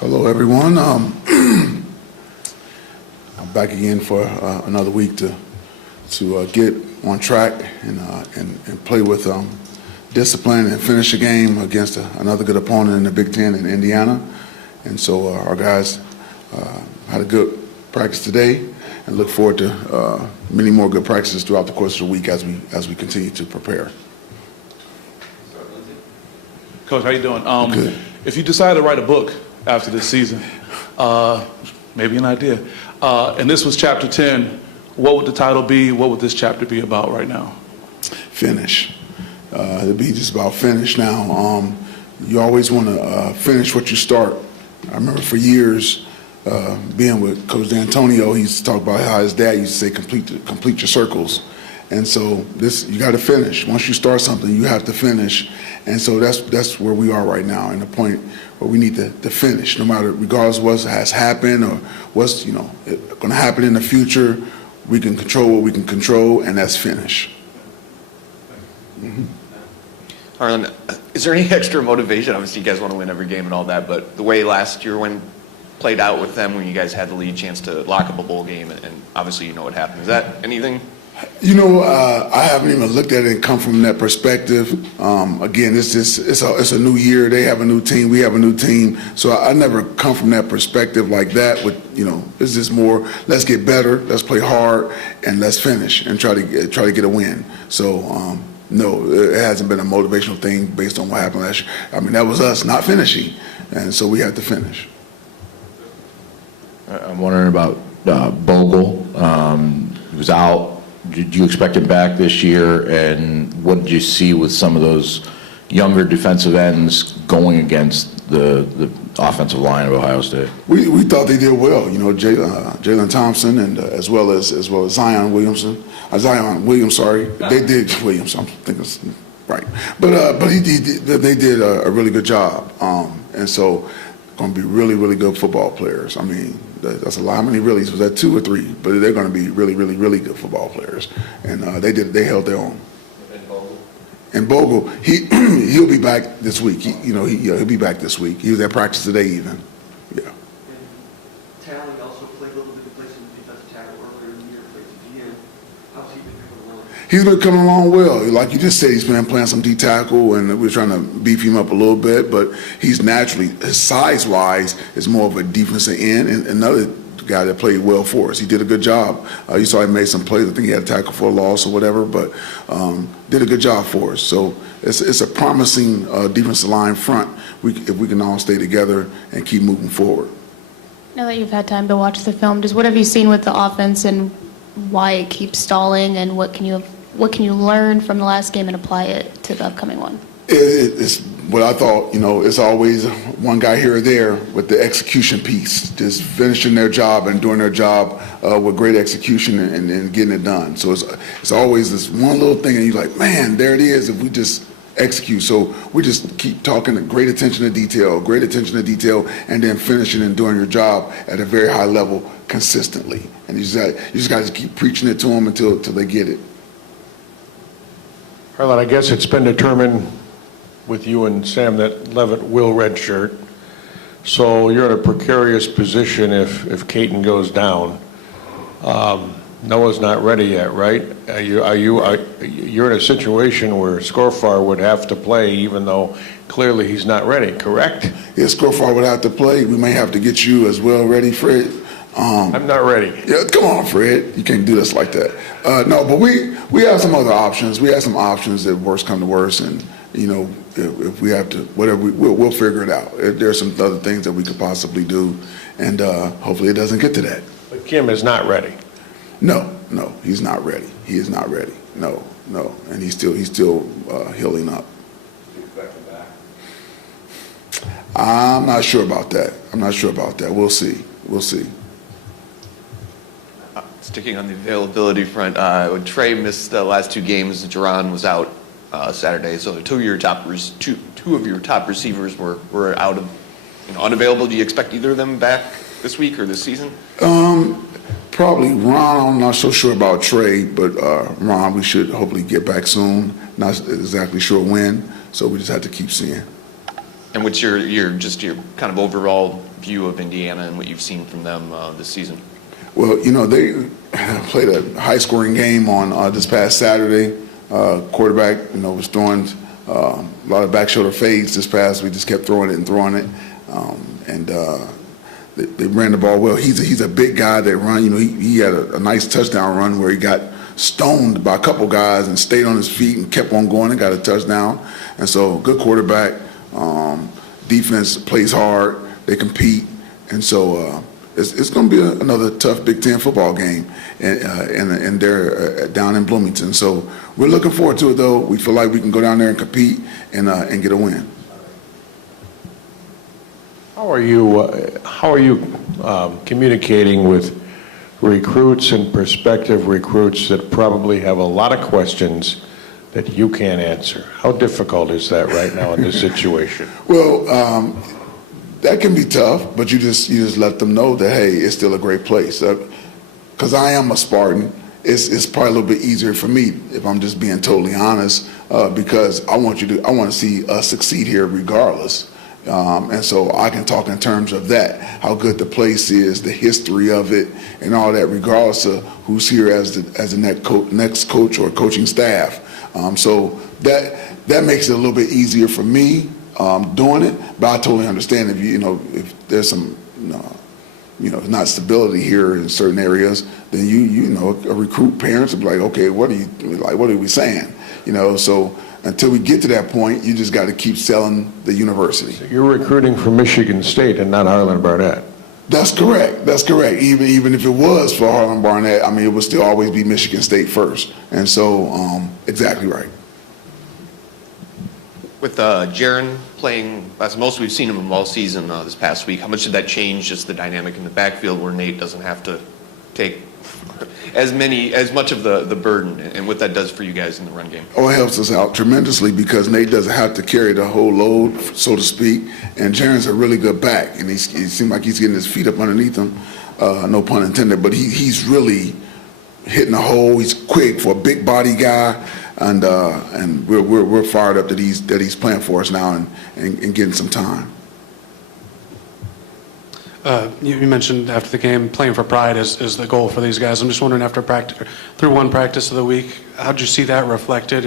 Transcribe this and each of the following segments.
Hello, everyone. I'm back again for another week to get on track and play with discipline and finish a game against another good opponent in the Big Ten in Indiana. And so our guys had a good practice today, and look forward to many more good practices throughout the course of the week as we continue to prepare. Coach, how you doing? Good. If you decide to write a book after this season, maybe an idea, and this was chapter 10, what would the title be? What would this chapter be about right now? Finish. It'd be just about finish now. You always want to finish what you start. I remember for years being with Coach D'Antonio, he used to talk about how his dad used to say, complete your circles. And so you got to finish. Once you start something, you have to finish. And so that's where we are right now, in the point where we need to finish, no matter, regardless of what has happened or what's going to happen in the future. We can control what we can control, and that's finish. Mm-hmm. Harlan, is there any extra motivation? Obviously, you guys want to win every game and all that, but the way last year played out with them when you guys had the lead chance to lock up a bowl game, and obviously you know what happened. Is that anything? I haven't even looked at it and come from that perspective. Again, it's a new year. They have a new team. We have a new team. So I never come from that perspective like that. It's just more, let's get better, let's play hard, and let's finish and try to get a win. So no, it hasn't been a motivational thing based on what happened last year. I mean, that was us not finishing, and so we had to finish. I'm wondering about Bogle. He was out. Did you expect him back this year? And what did you see with some of those younger defensive ends going against the offensive line of Ohio State? We thought they did well. Jalen Thompson and as well as Zion Williams. Sorry, they did Williams. I'm thinking right, but they did a really good job. And so going to be really, really good football players. I mean, that's a lot. How many reallys? Was that 2 or 3? But they're going to be really, really, really good football players. And they held their own. And Bogle, he'll be back this week. He'll be back this week. He was at practice today even. Yeah. And Talley also played a little bit of place in the defensive tackle earlier in the year, played the GM. How's he been doing along? He's been coming along well. Like you just said, he's been playing some D-tackle, and we're trying to beef him up a little bit, but he's naturally, his size-wise, is more of a defensive end, and another guy that played well for us. He did a good job. You saw he made some plays. I think he had a tackle for a loss or whatever, but did a good job for us. So it's a promising defensive line front if we can all stay together and keep moving forward. Now that you've had time to watch the film, what have you seen with the offense and why it keeps stalling, and what can you learn from the last game and apply it to the upcoming one? It's what I thought. It's always one guy here or there with the execution piece, just finishing their job and doing their job with great execution and getting it done. So it's always this one little thing, and you're like, man, there it is. If we just execute. So we just keep talking great attention to detail, and then finishing and doing your job at a very high level consistently. And you just got to keep preaching it to them until they get it. Harlan, I guess it's been determined with you and Sam that Levitt will redshirt. So you're in a precarious position if Caton goes down. Noah's not ready yet, right? You're in a situation where Scorfar would have to play, even though clearly he's not ready, correct? Yeah, Scorfar would have to play. We may have to get you as well ready, Fred. I'm not ready. Yeah, come on, Fred. You can't do this like that. No, but we have some other options. We have some options that worst come to worst, and if we have to, whatever, we'll figure it out. There's some other things that we could possibly do, and hopefully it doesn't get to that. But Kim is not ready. No, he's not ready. He is not ready. No, and he's still healing up. I'm not sure about that. We'll see. Sticking on the availability front, when Trey missed the last 2 games, Jerron was out Saturday, so two of your top receivers were out of unavailable. Do you expect either of them back this week or this season? Probably Ron. I'm not so sure about Trey, but Ron, we should hopefully get back soon. Not exactly sure when, so we just have to keep seeing. And what's your kind of overall view of Indiana and what you've seen from them this season? Well, they played a high-scoring game on this past Saturday. Quarterback, was throwing a lot of back shoulder fades this past. We just kept throwing it and throwing it, and they ran the ball well. He's a big guy that run. He had a nice touchdown run where he got stoned by a couple guys and stayed on his feet and kept on going and got a touchdown. And so, good quarterback. Defense plays hard. They compete, and so it's going to be another tough Big Ten football game, and they're down in Bloomington. So we're looking forward to it. Though we feel like we can go down there and compete and get a win. How are you communicating with recruits and prospective recruits that probably have a lot of questions that you can't answer? How difficult is that right now in this situation? Well, that can be tough, but you just let them know that, hey, it's still a great place. Because I am a Spartan, it's probably a little bit easier for me, if I'm just being totally honest, because I want to see us succeed here regardless. And so I can talk in terms of that, how good the place is, the history of it, and all that, regardless of who's here as the next coach or coaching staff. So that makes it a little bit easier for me doing it. But I totally understand if there's some not stability here in certain areas, then a recruit parents will be like, okay, what are we saying? So until we get to that point, you just got to keep selling the university. So you're recruiting from Michigan State and not Harlan Barnett. That's correct. Even if it was for Harlan Barnett, it would still always be Michigan State first. And so, exactly right. With Jaron playing, as most we've seen him all season this past week, how much did that change just the dynamic in the backfield where Nate doesn't have to take as much of the burden, and what that does for you guys in the run game? Oh, it helps us out tremendously because Nate doesn't have to carry the whole load, so to speak. And Jaron's a really good back, and he seems like he's getting his feet up underneath him, no pun intended. But he's really hitting a hole. He's quick for a big body guy, and we're fired up that he's playing for us now and getting some time. You mentioned after the game, playing for pride is the goal for these guys. I'm just wondering, through one practice of the week, how did you see that reflected?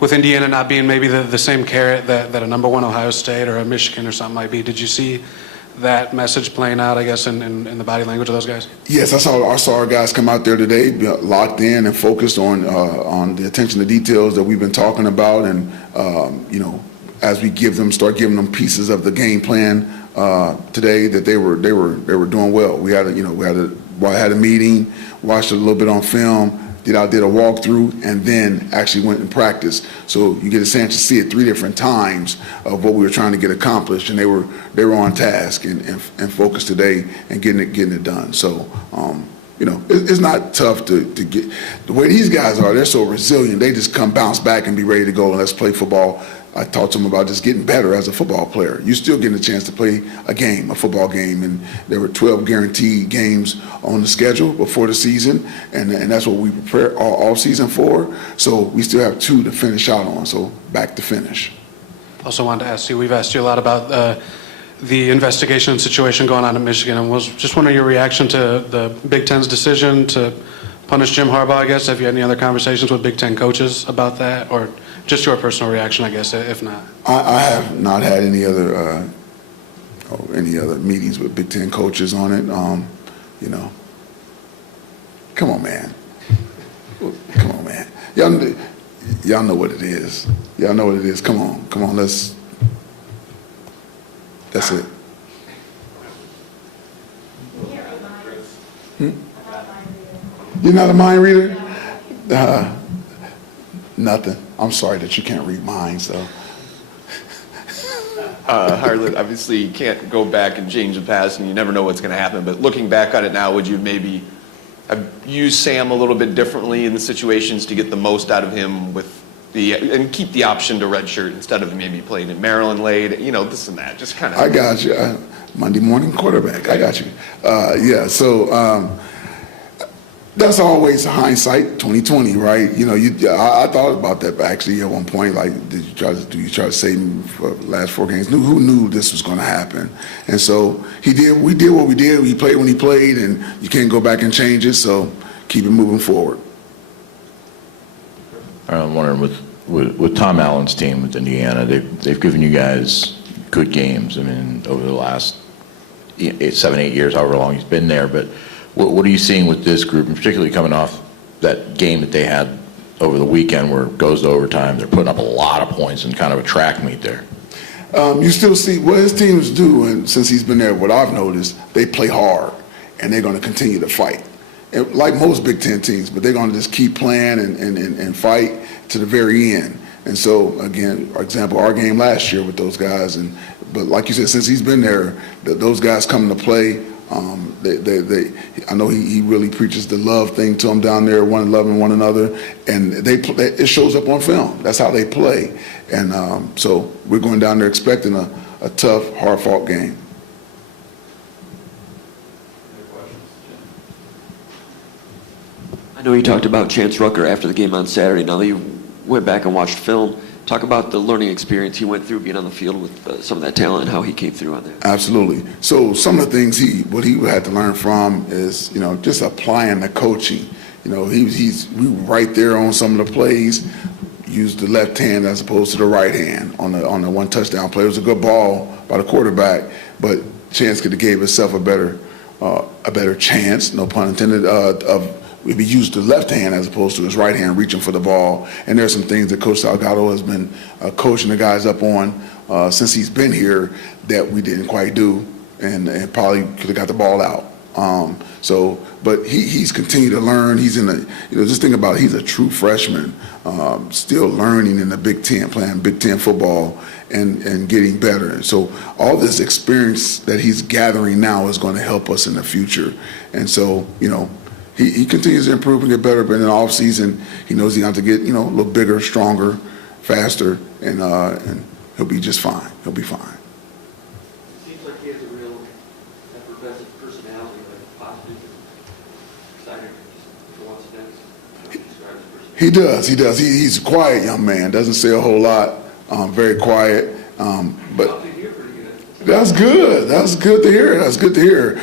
With Indiana not being maybe the same carrot that a number one Ohio State or a Michigan or something might be, did you see that message playing out, I guess, in the body language of those guys? Yes, I saw our guys come out there today, locked in and focused on the attention to details that we've been talking about, and as we start giving them pieces of the game plan today, that they were doing well. We had a meeting, watched it a little bit on film, did a walkthrough, and then actually went and practiced. So you get a chance to see it 3 different times of what we were trying to get accomplished, and they were on task and focused today and getting it done. So it's not tough to get. The way these guys are, they're so resilient. They just bounce back and be ready to go and let's play football. I talked to them about just getting better as a football player. You're still getting a chance to play a football game, and there were 12 guaranteed games on the schedule before the season, and that's what we prepare all season for. So we still have 2 to finish out on, so back to finish. Also wanted to ask you, we've asked you a lot about the investigation situation going on in Michigan, and was just wondering your reaction to the Big Ten's decision to punish Jim Harbaugh, I guess. Have you had any other conversations with Big Ten coaches about that, or just your personal reaction, I guess, if not? I have not had any other meetings with Big Ten coaches on it. Come on, man. Y'all know what it is. Come on. That's it. You're not a mind reader? Nothing. I'm sorry that you can't read minds, though. Harlan, obviously you can't go back and change the past, and you never know what's going to happen. But looking back on it now, would you maybe have used Sam a little bit differently in the situations to get the most out of him and keep the option to redshirt instead of maybe playing in Maryland late, this and that, just kind of. I got you. Monday morning quarterback. I got you. So That's always hindsight, 2020, right? You know, I thought about that actually at one point. Like, do you try to save him for the last 4 games? Who knew this was going to happen? And so he did. We did what we did. He played when he played, and you can't go back and change it. So keep it moving forward. I'm wondering with Tom Allen's team with Indiana, they've given you guys good games. I mean, over the last 7, 8 years, however long he's been there, but. What are you seeing with this group, and particularly coming off that game that they had over the weekend where it goes to overtime? They're putting up a lot of points in kind of a track meet there. You still see what his teams do, and since he's been there, what I've noticed, they play hard, and they're going to continue to fight. And like most Big Ten teams, but they're going to just keep playing and fight to the very end. And so, again, for example, our game last year with those guys, but like you said, since he's been there, those guys come to play. I know he really preaches the love thing to them down there, loving one another, and it shows up on film. That's how they play, and so we're going down there expecting a tough, hard-fought game. I know you talked about Chance Rucker after the game on Saturday. Now that you went back and watched film, talk about the learning experience he went through being on the field with some of that talent and how he came through on that. Absolutely. So some of the things he had to learn from is, just applying the coaching. We were right there on some of the plays, used the left hand as opposed to the right hand on the one touchdown play. It was a good ball by the quarterback, but Chance could have gave himself a better chance, no pun intended, of if he used the left hand as opposed to his right hand reaching for the ball. And there's some things that Coach Salgado has been coaching the guys up on since he's been here that we didn't quite do, and probably could have got the ball out. But he's continued to learn. He's just think about it, he's a true freshman, still learning in the Big Ten, playing Big Ten football and getting better. And so all this experience that he's gathering now is going to help us in the future. And so, he continues to improve and get better, but in the off season, he knows he has to get, a little bigger, stronger, faster, and he'll be just fine. He'll be fine. Seems like he has a real effervescent personality, like positive, excited for what's next. How do you describe his personality? He does. He's a quiet young man. Doesn't say a whole lot. Very quiet. But that's good. That's good to hear.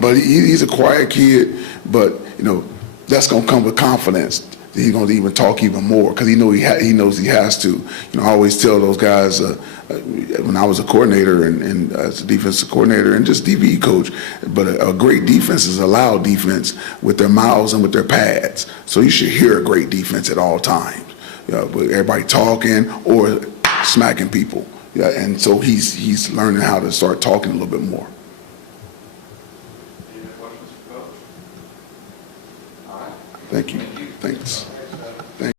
But he's a quiet kid. But that's gonna come with confidence. He's gonna even talk even more because he knows he has to. I always tell those guys when I was a coordinator and as a defensive coordinator and just DB coach, but a great defense is a loud defense with their mouths and with their pads. So you should hear a great defense at all times. With everybody talking or smacking people. And so he's learning how to start talking a little bit more. Any questions for Coach? All right. Thank you. Thanks.